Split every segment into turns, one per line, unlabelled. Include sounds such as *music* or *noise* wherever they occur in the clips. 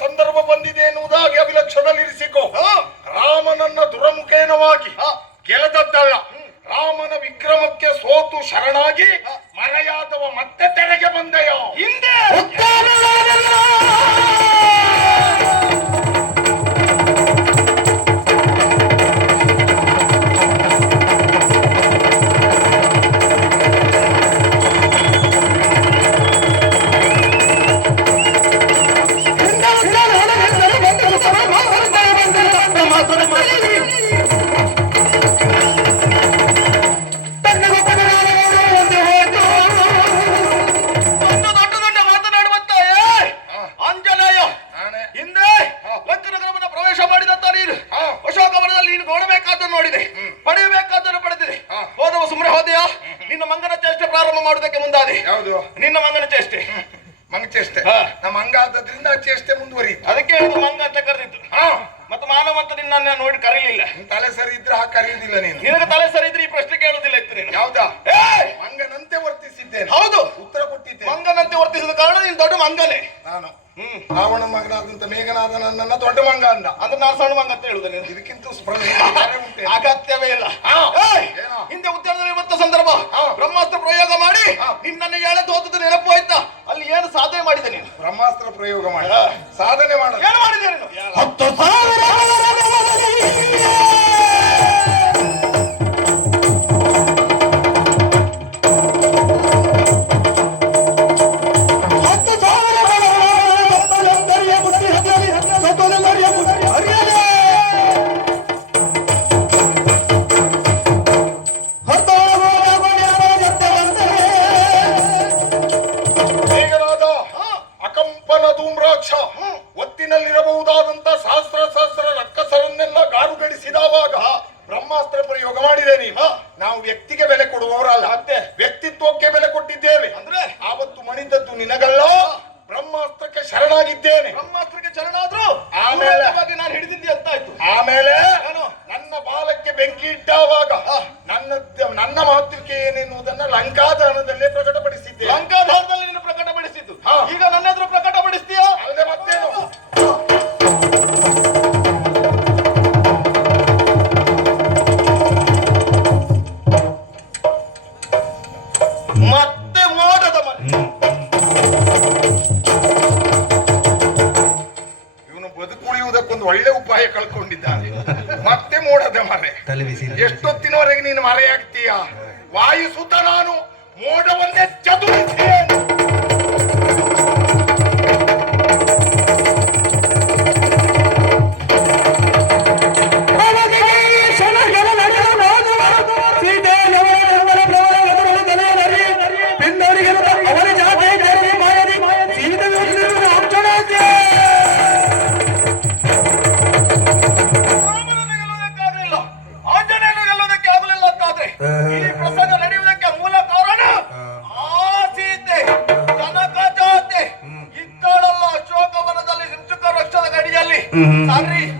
ಸಂದರ್ಭ ಬಂದ
ನೋಡಿದೆ. ಪಡೆಯಬೇಕಾದನ್ನು ಪಡೆದಿದೆ. ಹೋದವ ಸುಮ್ಮನೆ ಹೋದೆಯಾ ನಿನ್ನ ಮಂಗನ ಚೇಷ್ಟೆ ಪ್ರಾರಂಭ ಮಾಡುವುದಕ್ಕೆ ಮುಂದಾದೆ.
ಯಾವುದು?
ನಿನ್ನ ಮಂಗನ ಚೇಷ್ಟೆ.
ಮಂಗ ಚೇಷ್ಟೆ? ನಮ್ಮ ಅಂಗ ಆದದ್ರಿಂದ ಚೇಷ್ಟೆ ಮುಂದುವರಿ
ಅದಕ್ಕೆ ಹೇಳಿದ ಮಂಗ ಅಂತ ಕರೆದಿತ್ತು ಮತ್ತೆ ಮಾನವ ಅಂತ ನಿನ್ನ ನೋಡಿ ಕರೀಲಿಲ್ಲ.
ತಲೆ ಸರಿ ಇದ್ರೆ ಆ ಕರೆಯುವುದಿಲ್ಲ ನೀನು.
ನಿನಗೆ ತಲೆ ಸರಿ ಇದ್ರೆ ಈ ಪ್ರಶ್ನೆ ಕೇಳುದಿಲ್ಲ ಇತ್ತು ನೀನು.
ಯಾವ್ದಾ? ಮಂಗನಂತೆ ವರ್ತಿಸಿದ್ದೇನೆ.
ಹೌದು.
ಉತ್ತರ ಕೊಟ್ಟಿದ್ದೆ
ಮಂಗನಂತೆ ವರ್ತಿಸಿದ ಕಾರಣ ನೀನು ದೊಡ್ಡ ಮಂಗನೆ.
ನಾನು. ರಾವಣ ಮಗನಾದಂತ ಮೇಘನಾದ ನನ್ನ ದೊಡ್ಡ ಮಂಗ ಅಂದ
ಅದನ್ನ ನಾನು ಸಣ್ಣ ಮಂಗ ಅಂತ ಹೇಳುದು ನೀನು.
ಇದಕ್ಕಿಂತ *laughs*
ಅಗತ್ಯವೇ ಇಲ್ಲ! ಹಿಂದೆ ಉದ್ಯಾನದಲ್ಲಿ ಇವತ್ತ ಸಂದರ್ಭ. ಬ್ರಹ್ಮಾಸ್ತ್ರ ಪ್ರಯೋಗ ಮಾಡಿ ನಿನ್ನ ನಿನ್ನನ್ನು ತೋತದ ನೆನಪು ಆಯ್ತಾ? ಅಲ್ಲಿ ಏನು ಸಾಧನೆ ಮಾಡಿದೆ ನೀನು?
ಬ್ರಹ್ಮಾಸ್ತ್ರ ಪ್ರಯೋಗ ಮಾಡ. ಸಾಧನೆ ಮಾಡ.
ಏನು ಮಾಡಿದೆ ನೀನು?
ಲಂಕಾದಾನದಲ್ಲೇ ಪ್ರಕಟಪಡಿಸಿದ್ದೆ.
ಲಂಕಾಧಾರದಲ್ಲಿ ನೀನು ಪ್ರಕಟಪಡಿಸಿದ್ದು. ಹಾ. ಈಗ ನನ್ನ ಎದುರು ಪ್ರಕಟಪಡಿಸ್ತೀಯಾ?
ಅಲ್ಲದೆ ಮತ್ತೇನು?
ಮತ್ತೆ ಮೋಡದ ಮನೆ
ಇವನು ಬದುಕುಳಿಯುವುದಕ್ಕೊಂದು ಒಳ್ಳೆ ಉಪಾಯ ಕಳ್ಕೊಂಡಿದ್ದಾನೆ. ಮತ್ತೆ ಮೋಡದ ಮರೆ. ಎಷ್ಟೊತ್ತಿನವರೆಗೆ ನೀನು ಮರೆಯಾಗ್ತೀಯ? ಸುತ್ತ ನಾನು. ಮೋಡವನ್ನೇ ಚದುರಿಸೇನು
嗯，好。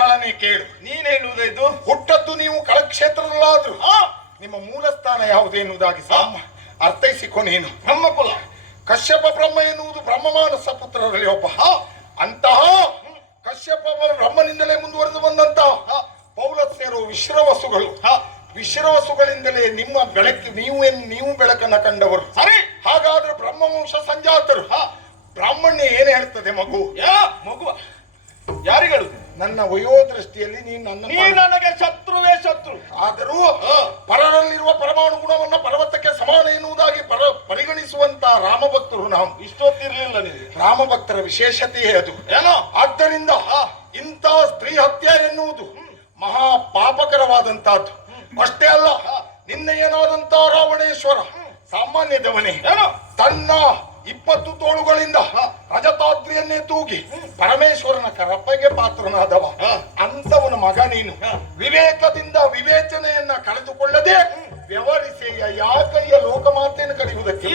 ಖಳನೆ ಕೇಳು.
ನೀನ್ ಹೇಳುವುದೇ ಇದು?
ಹುಟ್ಟದ್ದು ನೀವು ಕಳಕ್ಷೇತ್ರದಲ್ಲಾದ್ರು. ನಿಮ್ಮ ಮೂಲ ಸ್ಥಾನ ಯಾವುದು ಎನ್ನುವುದಾಗಿ ಸಾಮ ಅರ್ಥೈಸಿಕೊ ನೀನು.
ಬ್ರಹ್ಮ ಕುಲ
ಕಶ್ಯಪ ಬ್ರಹ್ಮ ಎನ್ನುವುದು ಬ್ರಹ್ಮಮಾನಸ ಪುತ್ರರಲ್ಲಿ ಒಬ್ಬ. ಅಂತಹ ಕಶ್ಯಪ ಬ್ರಹ್ಮನಿಂದಲೇ ಮುಂದುವರೆದು ಬಂದಂತಹ ಪೌಲಸ್ಯರು ವಿಶ್ರವಸುಗಳು. ವಿಶ್ರವಸುಗಳಿಂದಲೇ ನಿಮ್ಮ ಬೆಳಕು ನೀವು ನೀವು ಬೆಳಕನ್ನ ಕಂಡವರು.
ಸರಿ.
ಹಾಗಾದ್ರೆ ಬ್ರಹ್ಮವಂಶ ಸಂಜಾತರು. ಬ್ರಾಹ್ಮಣ್ಯ ಏನ್ ಹೇಳ್ತದೆ ಮಗು?
ಯಾ! ಮಗುವ. ಯಾರಿಗೆ ಹೇಳುದು
ನನ್ನ ವಯೋದೃಷ್ಟಿಯಲ್ಲಿ ನೀನು ನನ್ನ ನೀ
ನನಗೆ ಶತ್ರುವೇ ಶತ್ರು.
ಆದರೂ ಪರರಲ್ಲಿರುವ ಪರಮಾಣು ಗುಣವನ್ನ ಪರ್ವತಕ್ಕೆ ಸಮಾನ ಎನ್ನುವುದಾಗಿ ಪರ ಪರಿಗಣಿಸುವಂತ ರಾಮಭಕ್ತರು ನಾವು.
ಇಷ್ಟೊತ್ತಿರ್ಲಿಲ್ಲ ನೀವು
ರಾಮಭಕ್ತರ ವಿಶೇಷತೆಯೇ ಅದು.
ಏನೋ?
ಆದ್ದರಿಂದ ಇಂಥ ಸ್ತ್ರೀ ಹತ್ಯೆ ಎನ್ನುವುದು ಮಹಾ ಪಾಪಕರವಾದಂತಹದ್ದು ಅಷ್ಟೇ ಅಲ್ಲ ನಿನ್ನೆ ಏನಾದಂತ ರಾವಣೇಶ್ವರ ಸಾಮಾನ್ಯ ದವನೆ
ಏನೋ?
ತನ್ನ ಇಪ್ಪತ್ತು ತೋಳುಗಳಿಂದ ರಜತಾದ್ರಿಯನ್ನೇ ತೂಗಿ ಪರಮೇಶ್ವರನ ಕರಪ್ಪಗೆ ಪಾತ್ರನಾದವ. ಅಂತವನ ಮಗ ನೀನು. ವಿವೇಕದಿಂದ ವಿವೇಚನೆಯನ್ನ ಕಳೆದುಕೊಳ್ಳದೆ ವ್ಯವಹರಿಸೆಯ ಯಾಕಯ್ಯ ಲೋಕಮಾತೆಯನ್ನು ಕಡಿಯುವುದಕ್ಕೆ